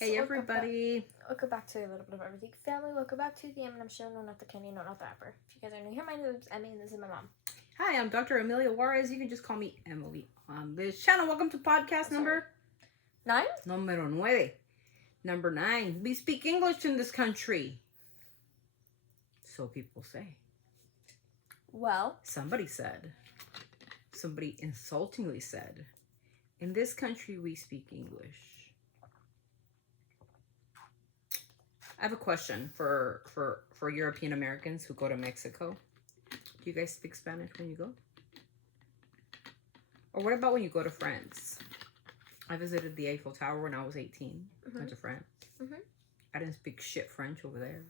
Hey everybody! Welcome back to a little bit of everything, family. Welcome back to the M&M show. No, not the Kenny, no, not the rapper. If you guys are new here, my name is Emmy, and this is my mom. Hi, I'm Dr. Amelia Juarez. You can just call me Emily on this channel. Welcome to podcast number 9. Número 9. Number 9. We speak English in this country. So people say. Well, somebody insultingly said, in this country we speak English. I have a question for European Americans who go to Mexico. Do you guys speak Spanish when you go? Or what about when you go to France? I visited the Eiffel Tower when I was 18. Went to France. I didn't speak shit French over there.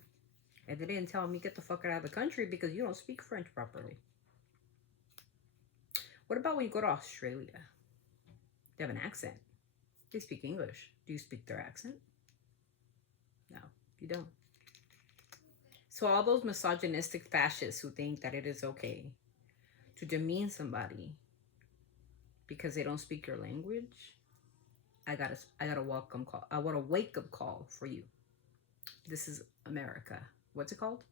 And they didn't tell me, get the fuck out of the country because you don't speak French properly. What about when you go to Australia? They have an accent. They speak English. Do you speak their accent? No. You don't. So all those misogynistic fascists who think that it is okay to demean somebody because they don't speak your language, I got a welcome call. I want a wake-up call for you. This is America. What's it called?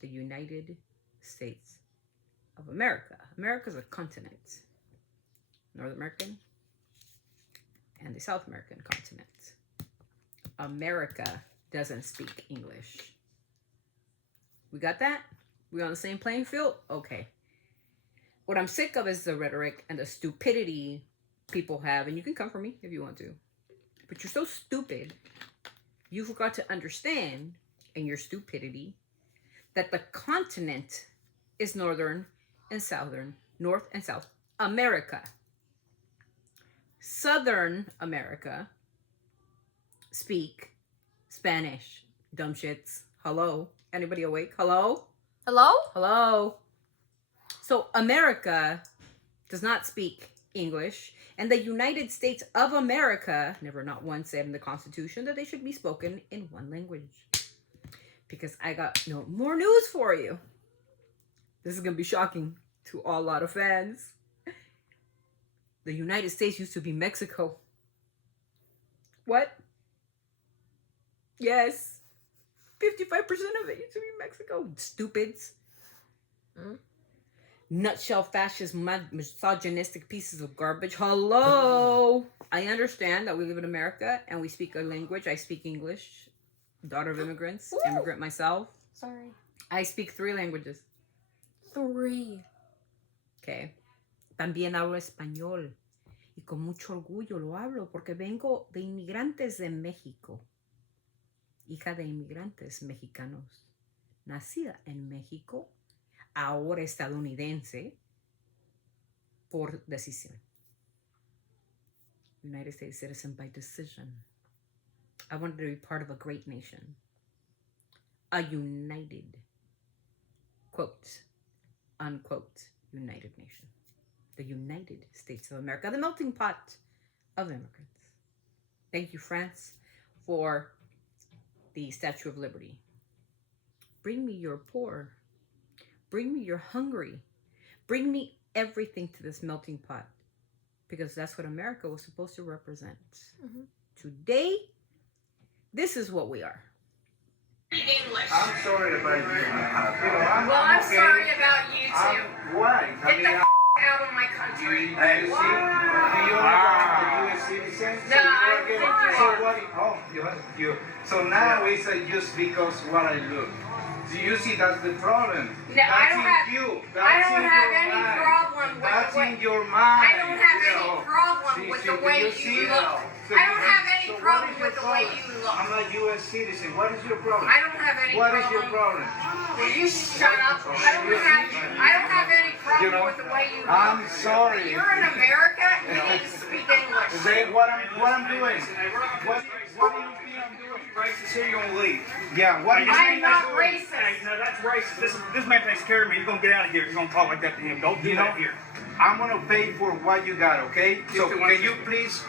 The United States of America. America's a continent. North American and the South American continent. America doesn't speak English. We got that? We on the same playing field? Okay. What I'm sick of is the rhetoric and the stupidity people have, and you can come for me if you want to. But you're so stupid, you forgot to understand, in your stupidity, that the continent is Northern and Southern, North and South America. Southern America speak Spanish. Dumb shits. Hello? Anybody awake? Hello? Hello? Hello? So America does not speak English, and the United States of America never not once said in the Constitution that they should be spoken in one language. Because I got more news for you. This is going to be shocking to a lot of fans. The United States used to be Mexico. What? Yes. 55% of it used to be Mexico. Stupids. Nutshell fascist, misogynistic pieces of garbage. Hello. I understand that we live in America and we speak a language. I speak English. Daughter of immigrants. Woo. Immigrant myself. Sorry. I speak 3 languages. 3. Okay. También hablo español. Y con mucho orgullo lo hablo porque vengo de inmigrantes de México. Hija de inmigrantes mexicanos. Nacida en México. Ahora estadounidense. Por decisión. United States citizen by decision. I wanted to be part of a great nation. A united, quote, unquote, united nation. The United States of America, the melting pot of immigrants. Thank you, France, for the Statue of Liberty. Bring me your poor. Bring me your hungry. Bring me everything to this melting pot. Because that's what America was supposed to represent. Today, this is what we are. English. I'm sorry about you. I'm sorry about you too. Why? Get the out of my country. Hey, see, do you are a U.S. citizen? No, I'm So now it's just because what I look. Do you see that's the problem? No, that's I don't have. you. I don't have any problem with That's the way. in your mind. I don't have any problem with the way you look. I don't have any problem with the way you look. I'm a U.S. citizen. What is your problem? I don't have any What problem. is your problem? Will you shut up? I don't have any problem with the way you look. I'm sorry. You're in America. You need to speak English. Is that what I'm doing? What do you think I'm doing? Racist here, you're gonna leave. Yeah, what do you I'm think not I'm doing? racist. Hey, no, that's racist. This man takes care of me. You're gonna get out of here. You're gonna talk like that to him. Don't do that here. I'm gonna pay for what you got, okay? So You can you please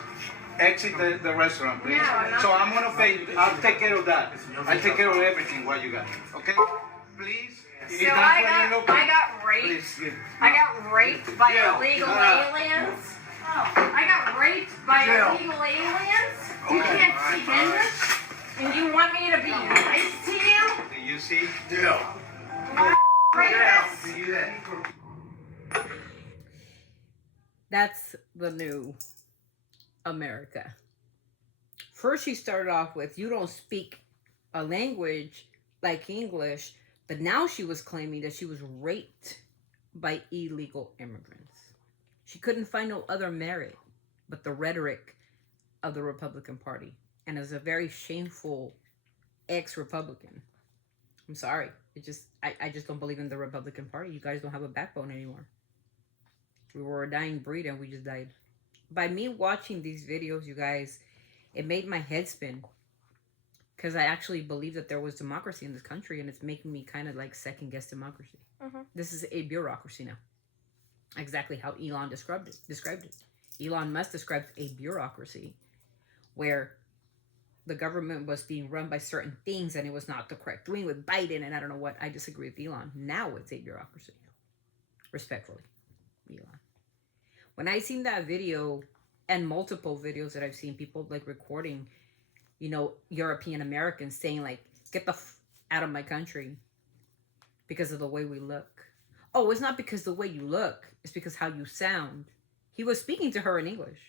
exit the restaurant, please? No, I'm not. So I'm gonna pay. I'll take care of that. I'll take care of everything what you got, okay? Please. So I got raped. Please. I got raped by Yeah. illegal aliens. I got raped by Jail. illegal aliens. You can't speak English. And you want me to be nice to you? Do you see? Yeah. Rapist? Do you that? That's the new America. First, she started off with, you don't speak a language like English, but now she was claiming that she was raped by illegal immigrants. She couldn't find no other merit but the rhetoric of the Republican Party. And as a very shameful ex-Republican, I'm sorry. I just don't believe in the Republican Party. You guys don't have a backbone anymore. We were a dying breed and we just died. By me watching these videos, you guys, it made my head spin. Because I actually believe that there was democracy in this country, and it's making me kind of like second guess democracy. This is a bureaucracy now. Exactly how Elon described it. Elon Musk described a bureaucracy where the government was being run by certain things and it was not the correct doing with Biden and I don't know what. I disagree with Elon. Now it's a bureaucracy. Respectfully, Elon. When I seen that video and multiple videos that I've seen people like recording, you know, European Americans saying like, get the out of my country because of the way we look. Oh, it's not because the way you look. It's because how you sound. He was speaking to her in English.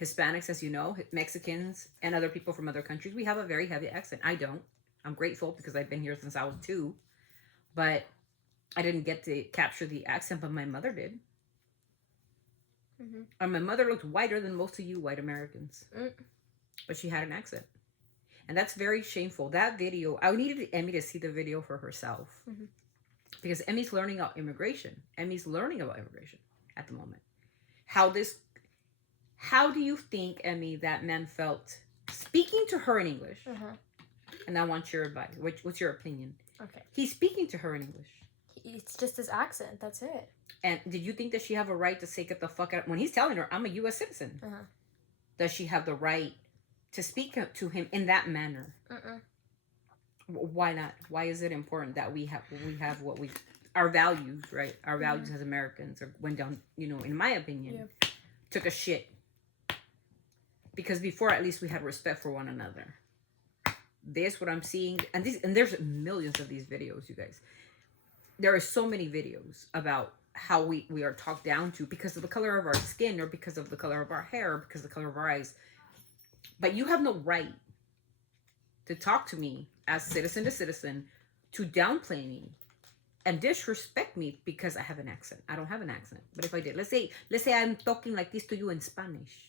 Hispanics, as you know, Mexicans, and other people from other countries, we have a very heavy accent. I don't. I'm grateful because I've been here since I was 2. But I didn't get to capture the accent, but my mother did. And my mother looked whiter than most of you white Americans. But she had an accent. And that's very shameful. That video, I needed Emmy to see the video for herself. Because Emmy's learning about immigration. Emmy's learning about immigration at the moment. How do you think, Emmy, that man felt speaking to her in English? And I want your advice. What's your opinion? Okay. He's speaking to her in English. It's just his accent. That's it. And did you think that she have a right to say, get the fuck out? When he's telling her, I'm a U.S. citizen. Does she have the right to speak to him in that manner? Why not? Why is it important that we have what we, our values, right? Our values as Americans went down, you know, in my opinion, took a shit. Because before, at least we had respect for one another. This, what I'm seeing, and there's millions of these videos, you guys. There are so many videos about how we are talked down to because of the color of our skin or because of the color of our hair or because of the color of our eyes. But you have no right to talk to me as citizen to citizen, to downplay me and disrespect me because I have an accent. I don't have an accent. But if I did, let's say I'm talking like this to you in Spanish.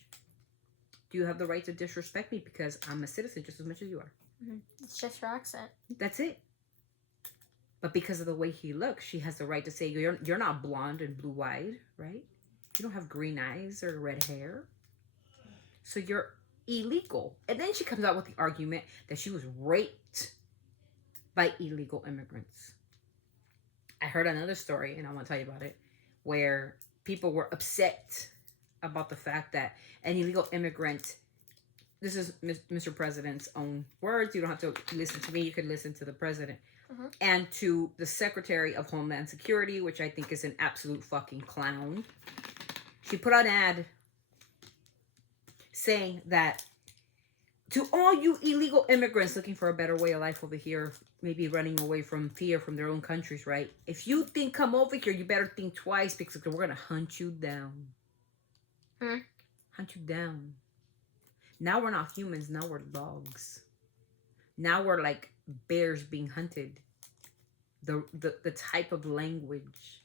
Do you have the right to disrespect me because I'm a citizen just as much as you are? It's just your accent. That's it. But because of the way he looks, she has the right to say, you're not blonde and blue-eyed, right? You don't have green eyes or red hair. So you're illegal. And then she comes out with the argument that she was raped by illegal immigrants. I heard another story, and I want to tell you about it, where people were upset about the fact that an illegal immigrant, this is Mr. President's own words, you don't have to listen to me, you can listen to the president, and to the Secretary of Homeland Security, which I think is an absolute fucking clown. She put out an ad saying that to all you illegal immigrants looking for a better way of life over here, maybe running away from fear from their own countries, right? If you think come over here, you better think twice because we're going to hunt you down. Hunt you down. Now we're not humans. Now we're dogs. Now we're like bears being hunted. The type of language.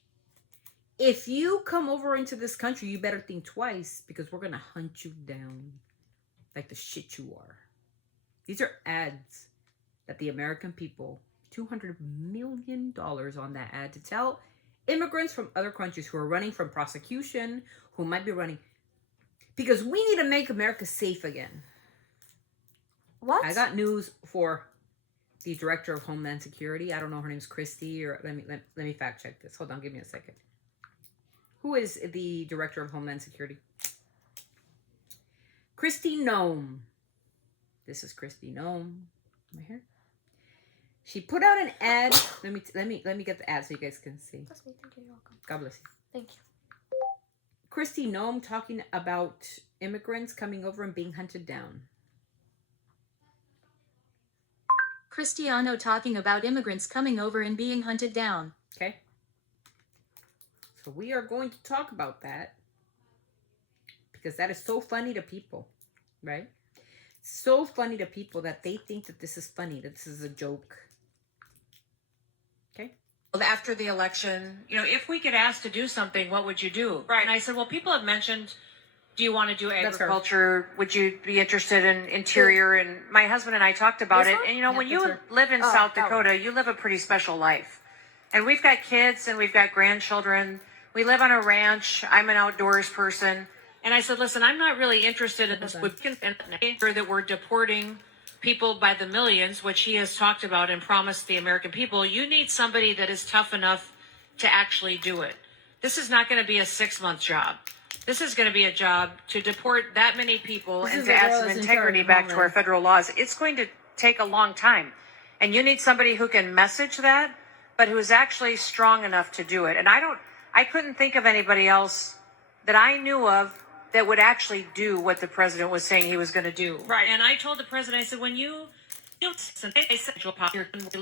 If you come over into this country, you better think twice because we're going to hunt you down like the shit you are. These are ads that the American people, $200 million on that ad to tell immigrants from other countries who are running from prosecution, who might be running, because we need to make America safe again. What? I got news for the Director of Homeland Security. I don't know, her name's Christy, or let me fact check this. Hold on, give me a second. Who is the Director of Homeland Security? Christy Nome. This is Christy Nome. Right here. She put out an ad. Let me get the ad so you guys can see. That's me. Thank you. You're welcome. God bless you. Thank you. Christy Nome talking about immigrants coming over and being hunted down. Cristiano talking about immigrants coming over and being hunted down. Okay? So we are going to talk about that because that is so funny to people, right? So funny to people that they think that this is funny, that this is a joke. Okay? After the election, if we get asked to do something, what would you do? Right. And I said, well, people have mentioned, do you want to do agriculture? Would you be interested in interior? And my husband and I talked about it. And, when you live in South Dakota, you live a pretty special life. And we've got kids and we've got grandchildren. We live on a ranch. I'm an outdoors person. And I said, listen, I'm not really interested in this. That we're deporting people by the millions, which he has talked about and promised the American people. You need somebody that is tough enough to actually do it. This is not going to be a 6-month job. This is going to be a job to deport that many people and to add some integrity back to our federal laws. It's going to take a long time. And you need somebody who can message that, but who is actually strong enough to do it. And I couldn't think of anybody else that I knew of that would actually do what the president was saying he was going to do. Right. And I told the president, I said, when you're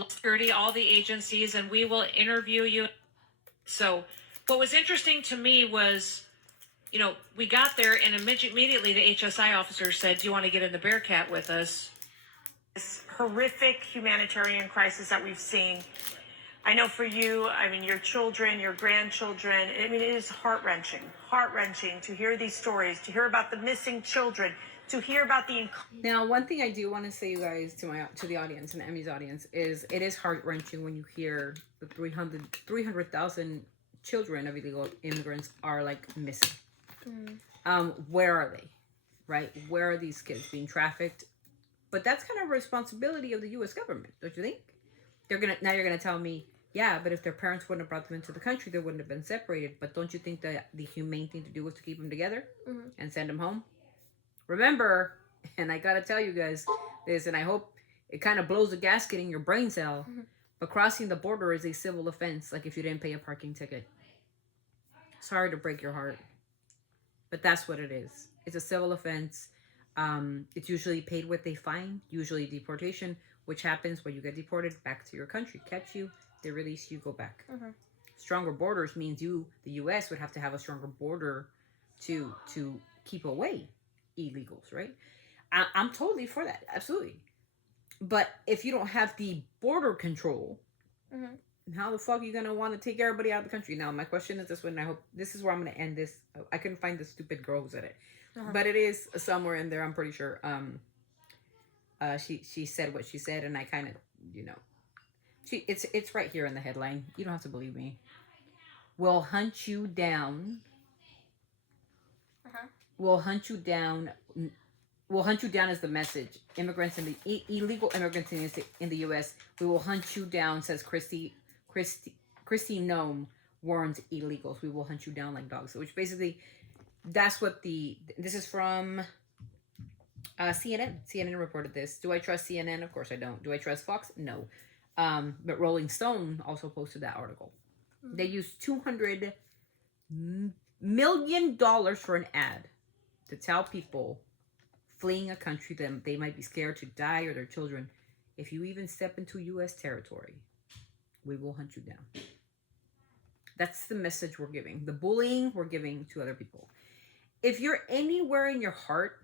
security, all the agencies, and we will interview you. So what was interesting to me was, we got there and immediately the HSI officer said, do you want to get in the Bearcat with us? This horrific humanitarian crisis that we've seen. I know for you, your children, your grandchildren, it is heart-wrenching to hear these stories, to hear about the missing children, to hear about the... Now, one thing I do want to say, you guys, to the audience and Emmy's audience, is it is heart-wrenching when you hear the 300,000 children of illegal immigrants are, missing. Where are they, right? Where are these kids being trafficked? But that's kind of a responsibility of the U.S. government, don't you think? Now you're gonna tell me, yeah, but if their parents wouldn't have brought them into the country, they wouldn't have been separated. But don't you think that the humane thing to do was to keep them together and send them home? Remember, and I gotta tell you guys this, and I hope it kind of blows a gasket in your brain cell, but crossing the border is a civil offense, like if you didn't pay a parking ticket. Sorry to break your heart, but that's what it is. It's a civil offense. It's usually paid with a fine, usually deportation, which happens when you get deported back to your country. Catch you, they release you, go back. Stronger borders means the U.S. would have to have a stronger border to keep away illegals, right? I'm totally for that, absolutely. But if you don't have the border control, how the fuck are you going to want to take everybody out of the country? Now, my question is this one, and I hope this is where I'm going to end this. I couldn't find the stupid girl who said it. But it is somewhere in there, I'm pretty sure. She said what she said, and I kind of, it's right here in the headline. You don't have to believe me. We'll hunt you down. We'll hunt you down. We'll hunt you down is the message. Immigrants in the illegal immigrants in the U.S. We will hunt you down, says Christy Nome warns illegals. We will hunt you down like dogs. Which basically, that's what this is from CNN. CNN reported this. Do I trust CNN? Of course I don't. Do I trust Fox? No. But Rolling Stone also posted that article. They used $200 million for an ad to tell people fleeing a country that they might be scared to die or their children, if you even step into U.S. territory, we will hunt you down. That's the message we're giving. The bullying we're giving to other people. If you're anywhere in your heart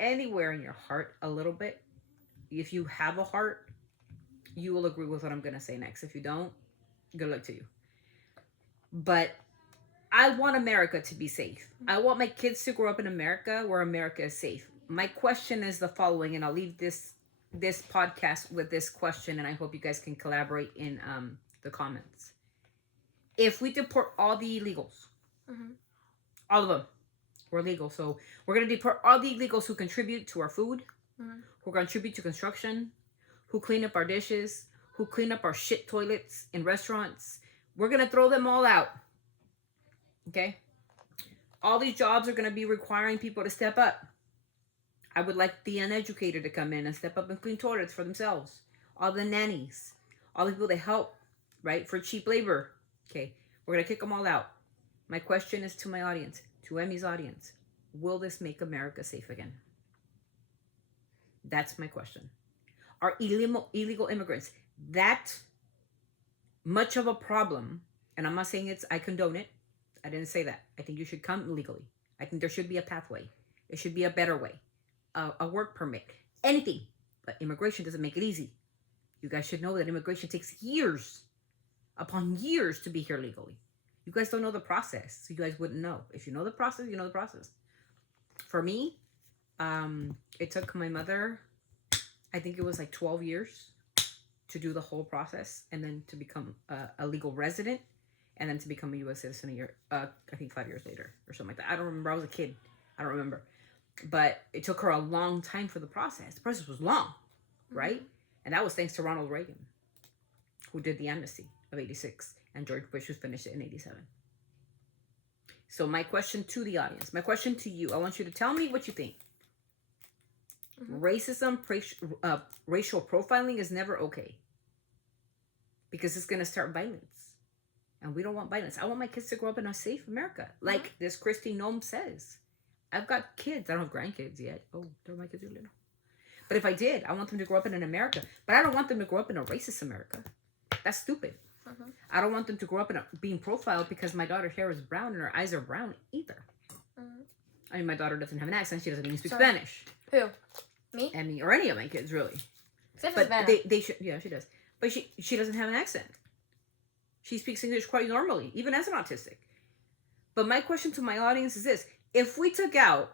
a little bit, if you have a heart, you will agree with what I'm going to say next. If you don't, good luck to you. But I want America to be safe. I want my kids to grow up in America where America is safe. My question is the following, and I'll leave this podcast with this question, and I hope you guys can collaborate in the comments. If we deport all the illegals, all of them, we're illegal. So we're going to deport all the illegals who contribute to our food, who contribute to construction, who clean up our dishes, who clean up our shit toilets in restaurants. We're going to throw them all out. Okay? All these jobs are going to be requiring people to step up. I would like the uneducated to come in and step up and clean toilets for themselves. All the nannies. All the people that help, right, for cheap labor. Okay? We're going to kick them all out. My question is to my audience, to Emmy's audience. Will this make America safe again? That's my question. are illegal immigrants. That much of a problem, and I'm not saying I condone it. I didn't say that. I think you should come legally. I think there should be a pathway. There should be a better way. A work permit. Anything. But immigration doesn't make it easy. You guys should know that immigration takes years upon years to be here legally. You guys don't know the process, so you guys wouldn't know. If you know the process, you know the process. For me, it took my mother, I think it was like 12 years to do the whole process, and then to become a legal resident, and then to become a U.S. citizen a year, I think 5 years later or something like that. I don't remember. I was a kid. I don't remember. But it took her a long time for the process. The process was long, right? And that was thanks to Ronald Reagan, who did the amnesty of 86, and George Bush, who finished it in 87. So my question to the audience, my question to you, I want you to tell me what you think. Racism, racial profiling is never okay. Because it's going to start violence. And we don't want violence. I want my kids to grow up in a safe America. Like this Christy Nome says. I've got kids. I don't have grandkids yet. Oh, my kids are little. But if I did, I want them to grow up in an America. But I don't want them to grow up in a racist America. That's stupid. I don't want them to grow up being profiled because my daughter's hair is brown and her eyes are brown either. I mean, my daughter doesn't have an accent. She doesn't even speak Spanish. Who? Me? And me, or any of my kids, really. Except for But Savannah. they should, yeah, she does. But she doesn't have an accent. She speaks English quite normally, even as an autistic. But my question to my audience is this. If we took out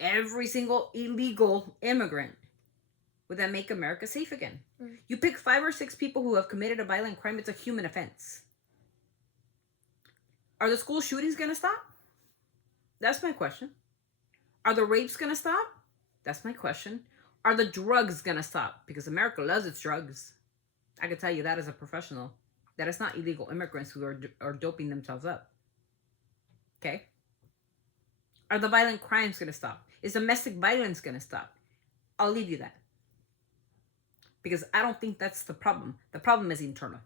every single illegal immigrant, would that make America safe again? You pick 5 or 6 people who have committed a violent crime, it's a human offense. Are the school shootings going to stop? That's my question. Are the rapes going to stop? That's my question. Are the drugs going to stop? Because America loves its drugs. I can tell you that as a professional. That it's not illegal immigrants who are doping themselves up. Okay? Are the violent crimes going to stop? Is domestic violence going to stop? I'll leave you that. Because I don't think that's the problem. The problem is internal.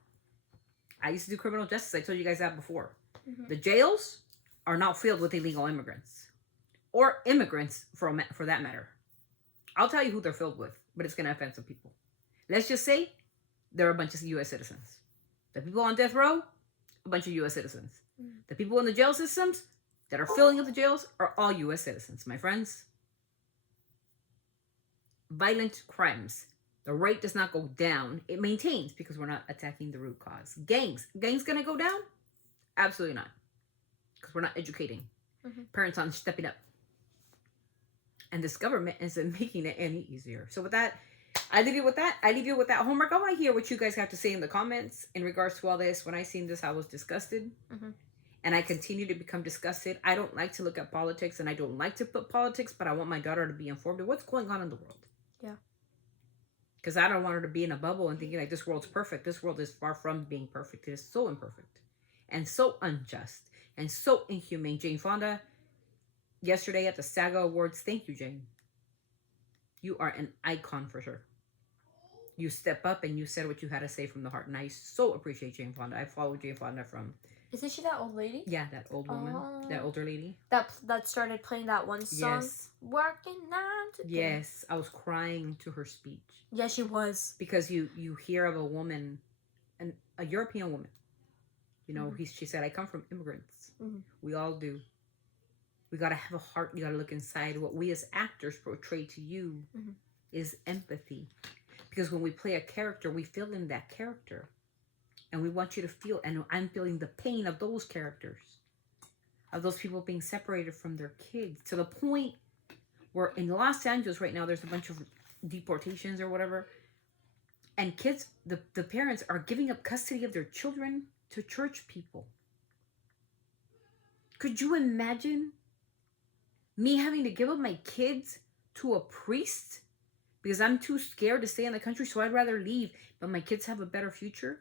I used to do criminal justice. I told you guys that before. The jails are not filled with illegal immigrants. Or immigrants, for that matter. I'll tell you who they're filled with, but it's going to offend some people. Let's just say they're a bunch of U.S. citizens. The people on death row, a bunch of U.S. citizens. The people in the jail systems that are filling up the jails are all U.S. citizens, my friends. Violent crimes. The rate does not go down. It maintains because we're not attacking the root cause. Gangs going to go down? Absolutely not. Because we're not educating. Parents on stepping up. And this government isn't making it any easier. So with that, I leave you with that. I leave you with that homework. I want to hear what you guys have to say in the comments in regards to all this. When I seen this, I was disgusted. And I continue to become disgusted. I don't like to look at politics, and I don't like to put politics, but I want my daughter to be informed of what's going on in the world. Yeah. Because I don't want her to be in a bubble and thinking like this world's perfect. This world is far from being perfect. It is so imperfect and so unjust and so inhumane. Jane Fonda, yesterday at the Saga Awards, thank you, Jane. You are an icon for sure. You step up and you said what you had to say from the heart. And I so appreciate Jane Fonda. I follow Jane Fonda from... Isn't she that old lady? Yeah, that old woman. That older lady. That started playing that one song. Yes. Working on today. Yes. I was crying to her speech. Yeah, she was. Because you hear of a woman, a European woman. You know, she said, I come from immigrants. We all do. We got to have a heart. You got to look inside. What we as actors portray to you is empathy. Because when we play a character, we feel in that character. And we want you to feel, and I'm feeling the pain of those characters. Of those people being separated from their kids. To the point where in Los Angeles right now, there's a bunch of deportations or whatever. And kids, the parents are giving up custody of their children to church people. Could you imagine me having to give up my kids to a priest? Because I'm too scared to stay in the country, so I'd rather leave. But my kids have a better future.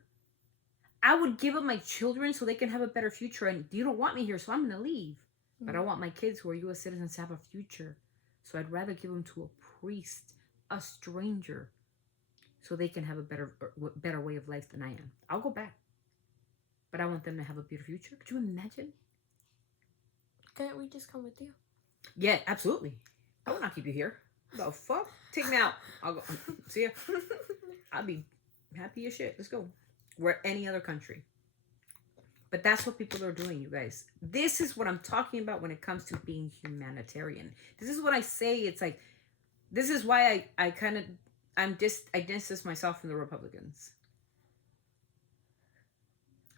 I would give up my children so they can have a better future. And you don't want me here, so I'm going to leave. But I want my kids who are U.S. citizens to have a future. So I'd rather give them to a priest, a stranger, so they can have a better way of life than I am. I'll go back. But I want them to have a better future. Could you imagine? Can't we just come with you? Yeah, absolutely. I will not keep you here. The fuck? Take me out. I'll go. See ya. I'll be happy as shit. Let's go. We're any other country. But that's what people are doing, you guys. This is what I'm talking about when it comes to being humanitarian. This is what I say. It's like, this is why I distance myself from the Republicans.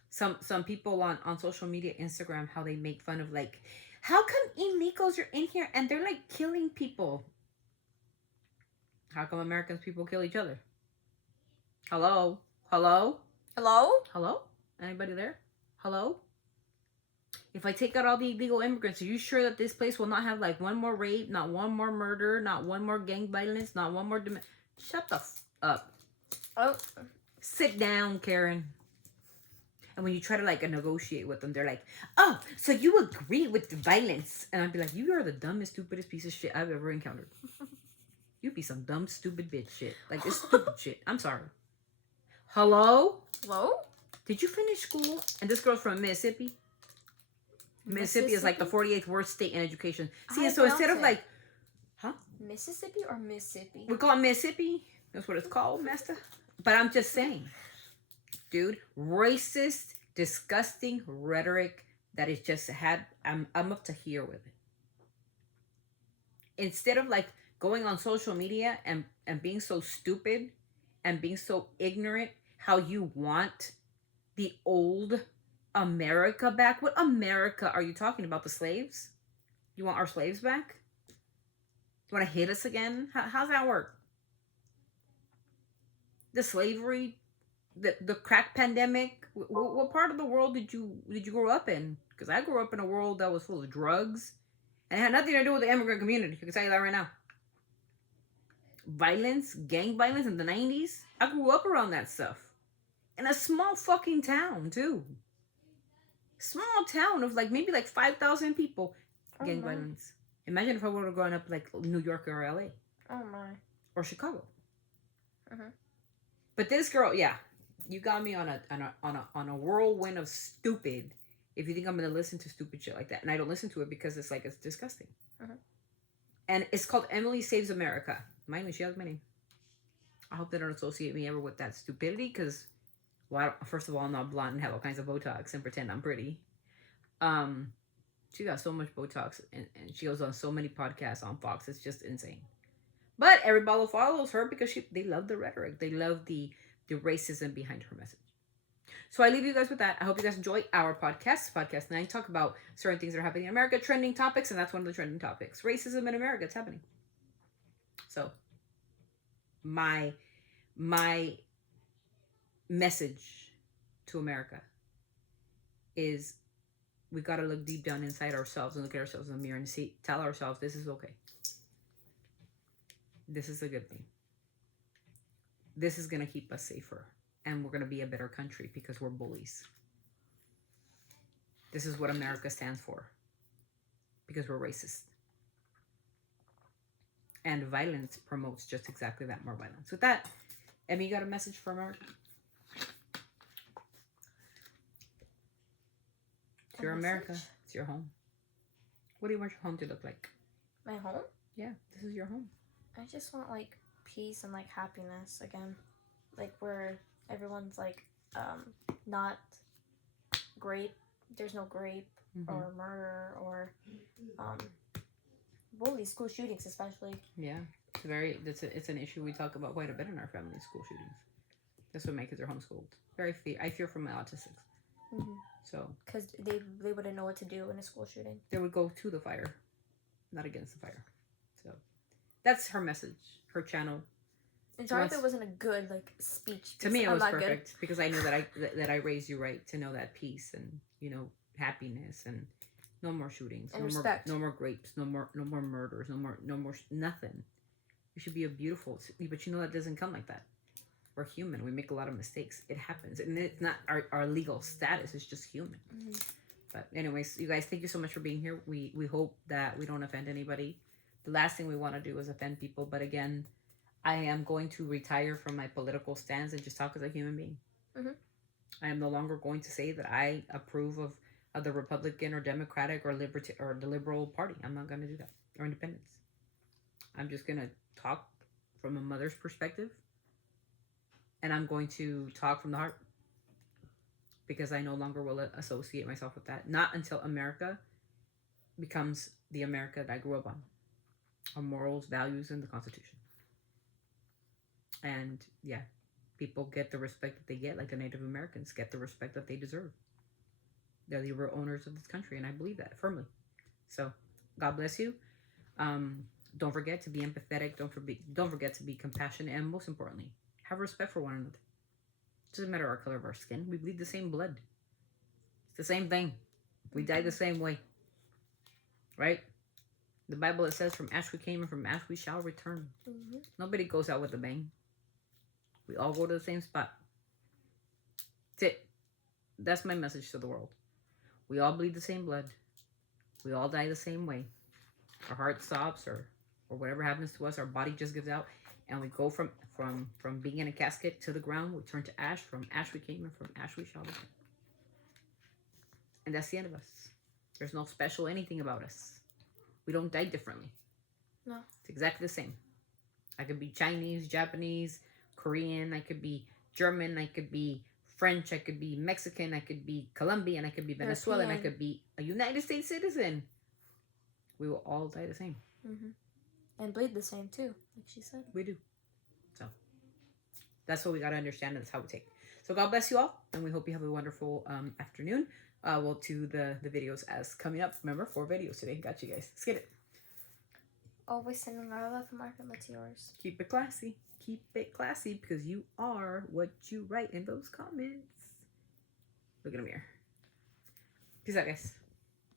Some people on social media, Instagram, how they make fun of like, how come illegals are in here and they're like killing people? How come Americans people kill each other? Hello? Hello? Hello? Hello? Anybody there? Hello? If I take out all the illegal immigrants, are you sure that this place will not have like one more rape, not one more murder, not one more gang violence, not one more... Shut the up. Oh. Sit down, Karen. And when you try to like negotiate with them, they're like, oh, so you agree with the violence. And I'd be like, you are the dumbest, stupidest piece of shit I've ever encountered. You'd be some dumb, stupid bitch shit. Like, this stupid shit. I'm sorry. Hello? Hello? Did you finish school? And this girl's from Mississippi. Mississippi is like the 48th worst state in education. See, so instead of like, huh? Mississippi or Mississippi? We call it Mississippi. That's what it's called, master. But I'm just saying, dude, racist, disgusting rhetoric that is just I'm up to here with it. Instead of like going on social media and being so stupid and being so ignorant, how you want the old America back. What America are you talking about? The slaves? You want our slaves back? You want to hit us again? How's that work? The slavery, the crack pandemic. What part of the world did you grow up in? Because I grew up in a world that was full of drugs, and it had nothing to do with the immigrant community. I can tell you that right now. Violence, gang violence in the 90s. I grew up around that stuff. In a small fucking town, too. Small town of like maybe like 5,000 people. Gang violence. Imagine if I would have grown up like New York or LA. Oh my. Or Chicago. But this girl, yeah, you got me on a whirlwind of stupid. If you think I'm gonna listen to stupid shit like that, and I don't listen to it because it's disgusting. And it's called Emily Saves America. Mind you, she has my name. I hope they don't associate me ever with that stupidity, because, well, first of all, I'm not blonde and have all kinds of Botox and pretend I'm pretty. She got so much Botox, and she goes on so many podcasts on Fox. It's just insane. But everybody follows her because they love the rhetoric. They love the racism behind her message. So I leave you guys with that. I hope you guys enjoy our podcast. Podcast 9 talk about certain things that are happening in America, trending topics, and that's one of the trending topics. Racism in America, it's happening. So my message to America is we got to look deep down inside ourselves and look at ourselves in the mirror and tell ourselves this is okay. This is a good thing. This is going to keep us safer. And we're going to be a better country because we're bullies. This is what America stands for. Because we're racist. And violence promotes just exactly that, more violence. With that, Emmy, you got a message for America? It's your America. It's your home. What do you want your home to look like? My home? Yeah, this is your home. I just want like peace and like happiness again. Like where everyone's like not grape. There's no grape or murder or bullies, school shootings especially. Yeah, it's an issue we talk about quite a bit in our family. School shootings. That's what my kids are homeschooled. I fear for my autistics. So because they wouldn't know what to do in a school shooting. They would go to the fire, not against the fire. So that's her message, her channel. And sorry if it wasn't a good like speech. To me, it was perfect because I knew that I raised you right to know that peace and happiness and no more shootings, and respect. No more grapes, no more murders, no more nothing. You should be a beautiful, but that doesn't come like that. We're human. We make a lot of mistakes. It happens, and it's not our legal status. It's just human. But anyways, you guys, thank you so much for being here. We hope that we don't offend anybody. The last thing we want to do is offend people. But again, I am going to retire from my political stance and just talk as a human being. I am no longer going to say that I approve of the Republican or Democratic or the Liberal Party. I'm not going to do that. Or independence. I'm just going to talk from a mother's perspective, and I'm going to talk from the heart, because I no longer will associate myself with that. Not until America becomes the America that I grew up on. Our morals, values, and the Constitution. And yeah, people get the respect that they get, like the Native Americans get the respect that they deserve. They're the real owners of this country, and I believe that firmly. So, God bless you. Don't forget to be empathetic. Don't forget to be compassionate, and most importantly, have respect for one another. It doesn't matter our color of our skin. We bleed the same blood. It's the same thing. We die the same way. Right? The Bible, it says, from ash we came and from ash we shall return. Mm-hmm. Nobody goes out with a bang. We all go to the same spot. That's it. That's my message to the world. We all bleed the same blood. We all die the same way. Our heart stops, or whatever happens to us, our body just gives out, and we go from being in a casket to the ground. We turn to ash. From ash we came, and from ash we shall return. And that's the end of us. There's no special anything about us. We don't die differently. No. It's exactly the same. I could be Chinese, Japanese, Korean. I could be German. I could be French. I could be Mexican. I could be Colombian. I could be Venezuelan. I could be a United States citizen. We will all die the same. Mm-hmm. And bleed the same too, like she said. We do. So that's what we got to understand, and that's how we take. So God bless you all, and we hope you have a wonderful afternoon. We'll do the videos as coming up. Remember, 4 videos today. Got you guys. Let's get it. Always sending our love from our family to yours. Keep it classy. Keep it classy, because you are what you write in those comments. Look in the mirror. Peace out, guys.